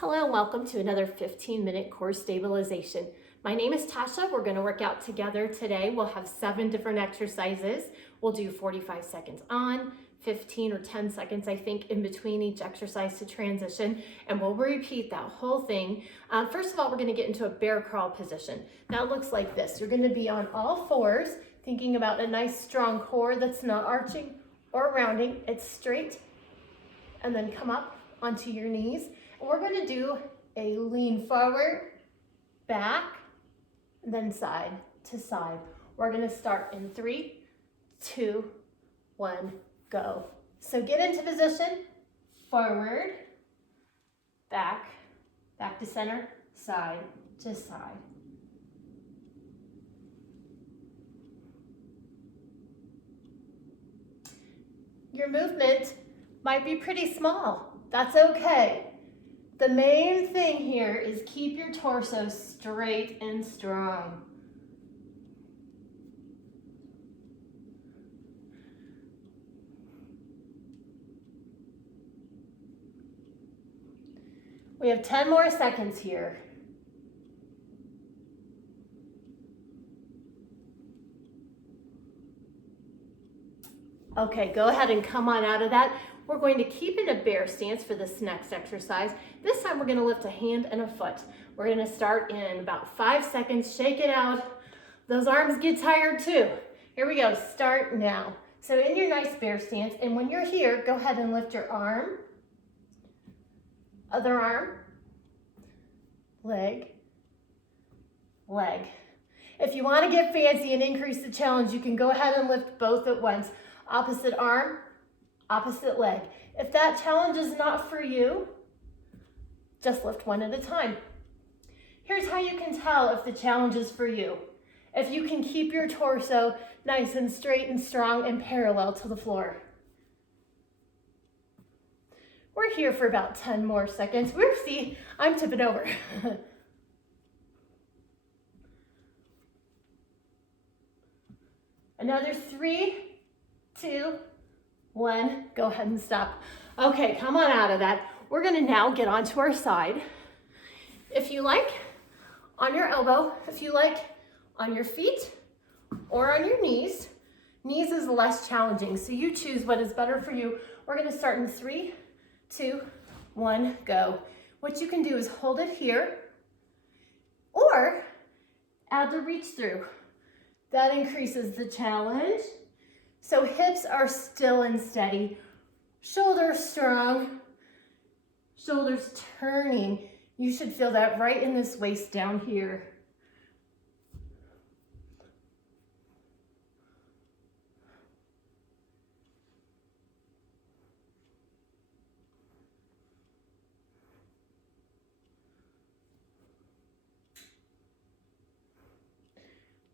Hello and welcome to another 15-minute core stabilization. My name is Tasha. We're going to work out together today. We'll have 7 different exercises. We'll do 45 seconds on, 15 or 10 seconds, I think, in between each exercise to transition, and we'll repeat that whole thing. First of all, we're going to get into a bear crawl position. That looks like this. You're going to be on all fours, thinking about a nice strong core that's not arching or rounding. It's straight, and then come up onto your knees. And we're going to do a lean forward, back, and then side to side. We're going to start in 3, 2, 1, go. So get into position, forward, back, back to center, side to side. Your movement might be pretty small. That's okay. The main thing here is keep your torso straight and strong. We have 10 more seconds here. Okay, go ahead and come on out of that. We're going to keep in a bear stance for this next exercise. This time we're going to lift a hand and a foot. We're going to start in about 5 seconds. Shake it out. Those arms get tired too. Here we go. Start now. So in your nice bear stance, and when you're here, go ahead and lift your arm, other arm, leg, leg. If you want to get fancy and increase the challenge, you can go ahead and lift both at once. Opposite arm, opposite leg. If that challenge is not for you, just lift one at a time. Here's how you can tell if the challenge is for you. If you can keep your torso nice and straight and strong and parallel to the floor. We're here for about 10 more seconds. See, I'm tipping over. Another 3, 2, 1, go ahead and stop. Okay, come on out of that. We're gonna now get onto our side. If you like, on your elbow, if you like, on your feet or on your knees. Knees is less challenging, so you choose what is better for you. We're gonna start in 3, 2, 1, go. What you can do is hold it here or add the reach through. That increases the challenge. So hips are still and steady, shoulders strong, shoulders turning. You should feel that right in this waist down here.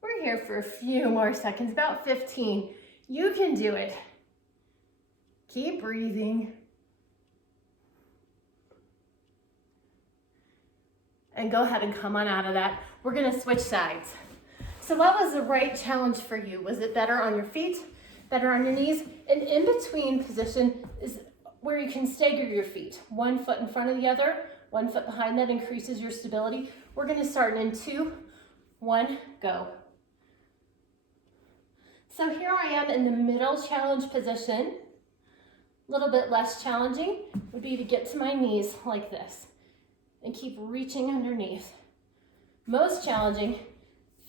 We're here for a few more seconds, about 15. You can do it. Keep breathing. And go ahead and come on out of that. We're gonna switch sides. So what was the right challenge for you? Was it better on your feet, better on your knees? An in-between position is where you can stagger your feet. 1 foot in front of the other, 1 foot behind. That increases your stability. We're gonna start in 2, 1, go. So here I am in the middle challenge position. A little bit less challenging would be to get to my knees like this and keep reaching underneath. Most challenging,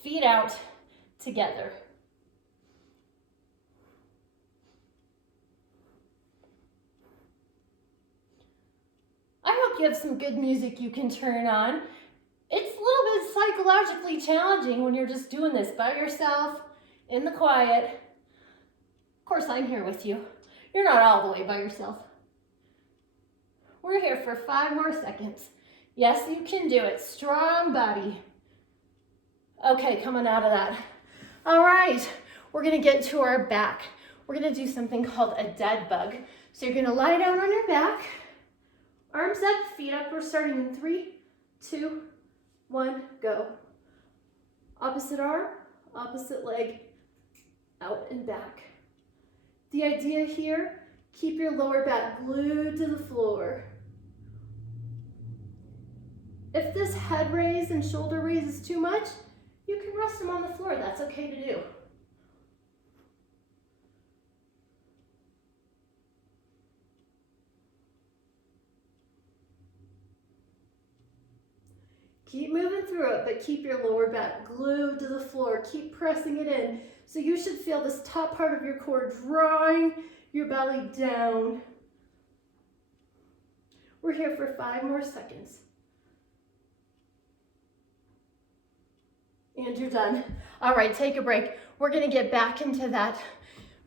feet out together. I hope you have some good music you can turn on. It's a little bit psychologically challenging when you're just doing this by yourself, in the quiet. Of course, I'm here with you. You're not all the way by yourself. We're here for 5 more seconds. Yes, you can do it. Strong body. Okay, coming out of that. All right, we're gonna get to our back. We're gonna do something called a dead bug. So you're gonna lie down on your back, arms up, feet up. We're starting in 3, 2, 1, go. Opposite arm, opposite leg, out and back. The idea here, keep your lower back glued to the floor. If this head raise and shoulder raise is too much, you can rest them on the floor. That's okay to do. Keep moving through it, but keep your lower back glued to the floor. Keep pressing it in. So you should feel this top part of your core drawing your belly down. We're here for 5 more seconds. And you're done. All right, take a break. We're gonna get back into that,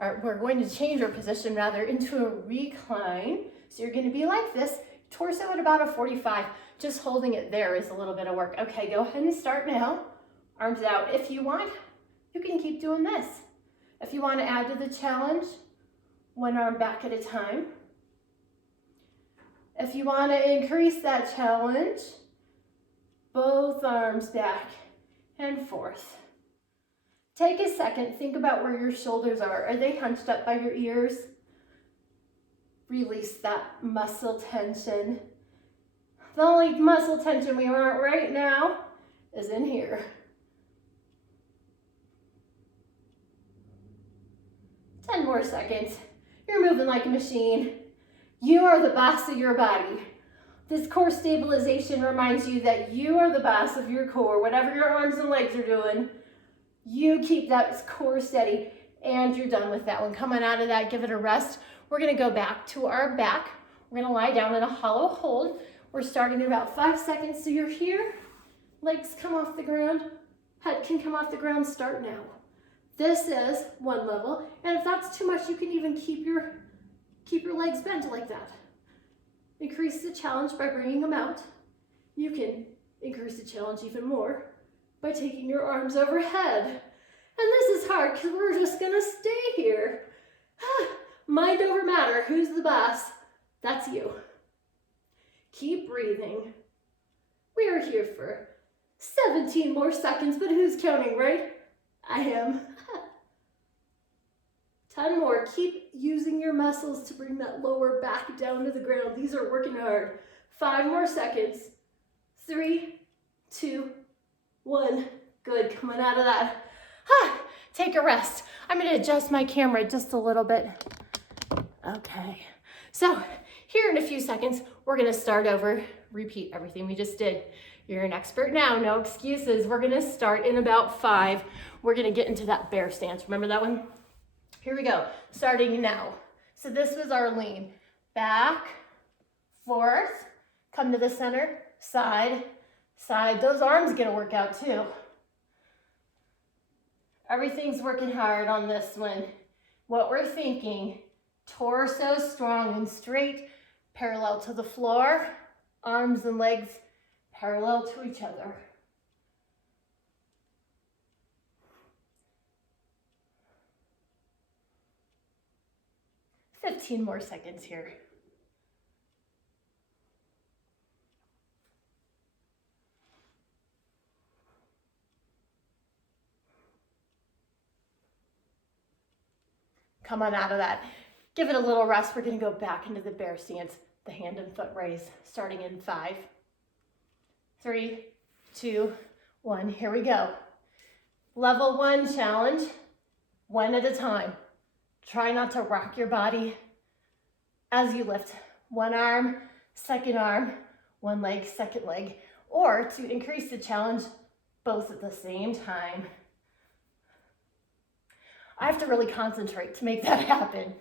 or we're going to change our position rather into a recline. So you're gonna be like this, torso at about a 45. Just holding it there is a little bit of work. Okay, go ahead and start now. Arms out. If you want, you can keep doing this. If you want to add to the challenge, one arm back at a time. If you want to increase that challenge, both arms back and forth. Take a second, think about where your shoulders are. Are they hunched up by your ears? Release that muscle tension. The only muscle tension we want right now is in here. 10 more seconds. You're moving like a machine. You are the boss of your body. This core stabilization reminds you that you are the boss of your core. Whatever your arms and legs are doing, you keep that core steady, and you're done with that one. Coming out of that, give it a rest. We're gonna go back to our back. We're gonna lie down in a hollow hold. We're starting in about 5 seconds. So you're here, legs come off the ground, head can come off the ground, start now. This is one level, and if that's too much, you can even keep your legs bent like that. Increase the challenge by bringing them out. You can increase the challenge even more by taking your arms overhead. And this is hard because we're just gonna stay here. Mind over matter, who's the boss? That's you. Keep breathing. We are here for 17 more seconds, but who's counting, right? I am. 10 more. Keep using your muscles to bring that lower back down to the ground. These are working hard. 5 more seconds. 3, 2, 1. Good. Coming out of that. Take a rest. I'm going to adjust my camera just a little bit. Okay. So here in a few seconds, we're going to start over, repeat everything we just did. You're an expert now, no excuses. We're going to start in about 5. We're going to get into that bear stance. Remember that one? Here we go, starting now. So this was our lean. Back, forth, come to the center, side, side. Those arms get a workout too. Everything's working hard on this one. What we're thinking, torso strong and straight, parallel to the floor, arms and legs parallel to each other. Fifteen more seconds here. Come on out of that. Give it a little rest. We're going to go back into the bear stance, the hand and foot raise, starting in 5, 3, 2, 1. Here we go. Level 1 challenge, one at a time. Try not to rock your body as you lift. One arm, second arm, one leg, second leg, or to increase the challenge, both at the same time. I have to really concentrate to make that happen.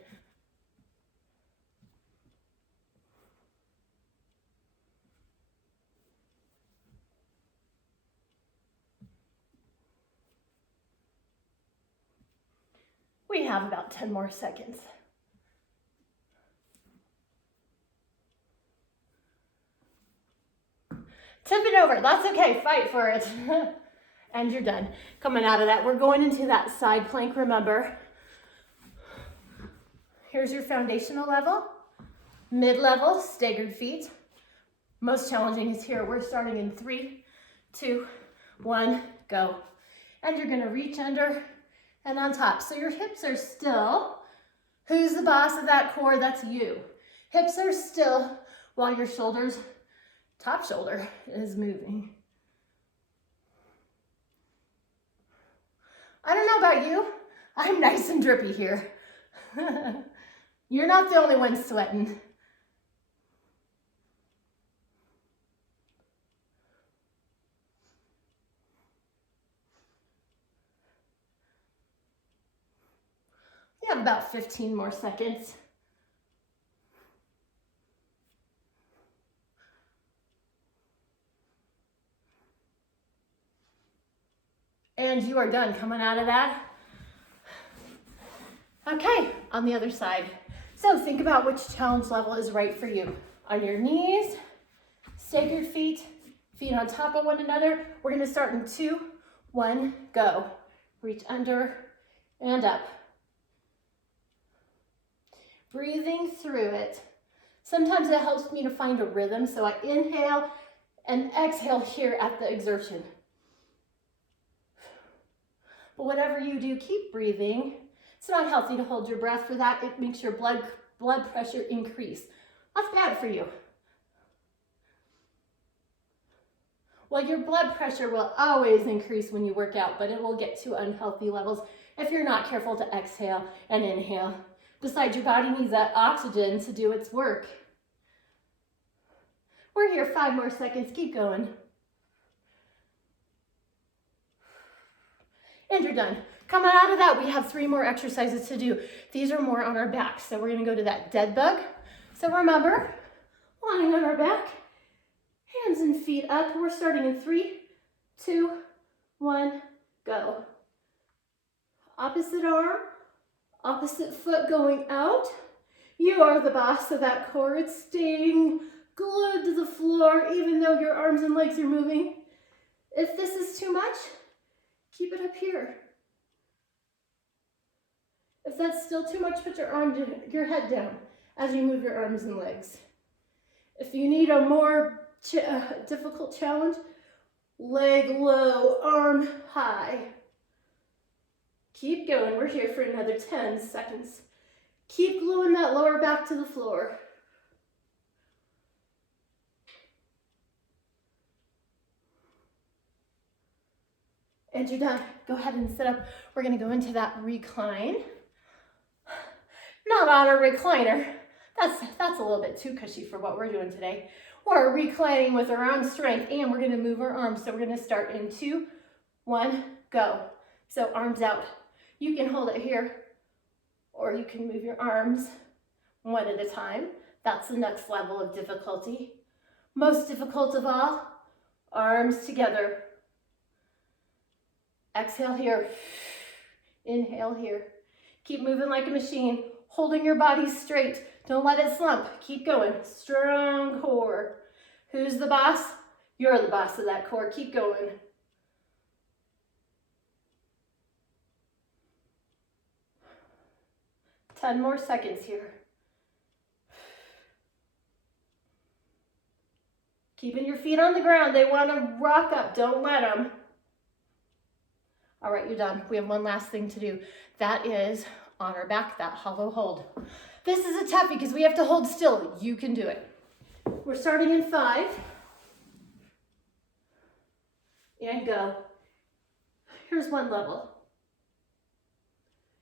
We have about 10 more seconds. Tip it over, that's okay, fight for it. And you're done. Coming out of that, we're going into that side plank, remember. Here's your foundational level, mid-level, staggered feet. Most challenging is here. We're starting in 3, 2, 1, go. And you're gonna reach under and on top. So your hips are still. Who's the boss of that core? That's you. Hips are still while your shoulders Top shoulder is moving. I don't know about you. I'm nice and drippy here. You're not the only one sweating. You have about 15 more seconds. And you are done coming out of that. Okay, on the other side. So think about which challenge level is right for you. On your knees, stake your feet on top of one another. We're gonna start in 2, 1, go. Reach under and up. Breathing through it. Sometimes it helps me to find a rhythm, so I inhale and exhale here at the exertion. But whatever you do, keep breathing. It's not healthy to hold your breath for that. It makes your blood pressure increase. That's bad for you. Well, your blood pressure will always increase when you work out, but it will get to unhealthy levels if you're not careful to exhale and inhale. Besides, your body needs that oxygen to do its work. We're here 5 more seconds. Keep going. And you're done. Coming out of that, we have 3 more exercises to do. These are more on our back. So we're gonna go to that dead bug. So remember, lying on our back, hands and feet up. We're starting in 3, 2, 1, go. Opposite arm, opposite foot going out. You are the boss of that core. It's staying glued to the floor even though your arms and legs are moving. If this is too much, keep it up here. If that's still too much, put your head down as you move your arms and legs. If you need a more difficult challenge, leg low, arm high. Keep going. We're here for another 10 seconds. Keep gluing that lower back to the floor. And you're done. Go ahead and sit up. We're going to go into that recline. Not on a recliner. That's a little bit too cushy for what we're doing today. We're reclining with our own strength, and we're going to move our arms. So we're going to start in 2, 1, go. So arms out. You can hold it here, or you can move your arms one at a time. That's the next level of difficulty. Most difficult of all, arms together. Exhale here. Inhale here. Keep moving like a machine, holding your body straight. Don't let it slump. Keep going. Strong core. Who's the boss? You're the boss of that core. Keep going. Ten more seconds here. Keeping your feet on the ground. They want to rock up. Don't let them. All right, you're done. We have one last thing to do. That is on our back, that hollow hold. This is a toughie because we have to hold still. You can do it. We're starting in 5. And go. Here's one level.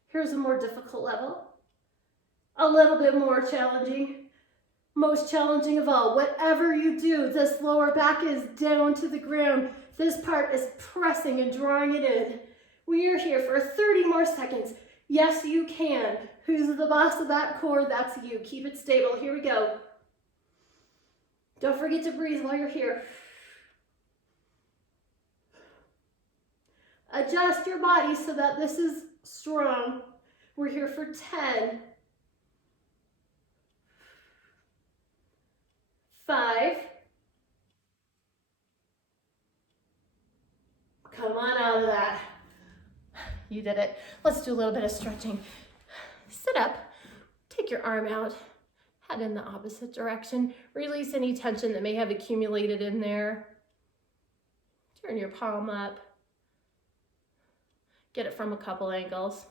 Here's a more difficult level. A little bit more challenging. Most challenging of all. Whatever you do, this lower back is down to the ground. This part is pressing and drawing it in. We are here for 30 more seconds. Yes, you can. Who's the boss of that core? That's you. Keep it stable. Here we go. Don't forget to breathe while you're here. Adjust your body so that this is strong. We're here for 10. 5. Come on out of that. You did it. Let's do a little bit of stretching. Sit up, take your arm out, head in the opposite direction. Release any tension that may have accumulated in there. Turn your palm up. Get it from a couple angles.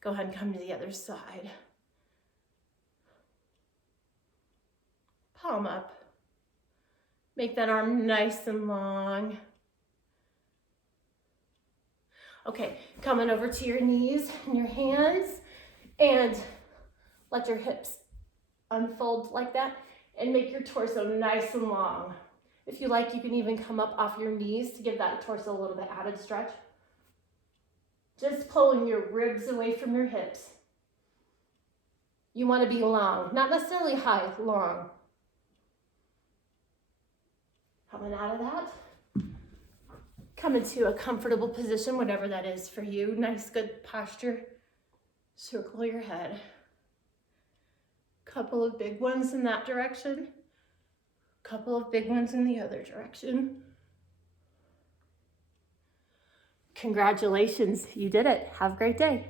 Go ahead and come to the other side. Palm up. Make that arm nice and long. Okay, coming over to your knees and your hands, and let your hips unfold like that, and make your torso nice and long. If you like, you can even come up off your knees to give that torso a little bit added stretch. Just pulling your ribs away from your hips. You want to be long, not necessarily high, long. Coming out of that, come into a comfortable position, whatever that is for you. Nice, good posture. Circle your head. Couple of big ones in that direction. Couple of big ones in the other direction. Congratulations, you did it. Have a great day.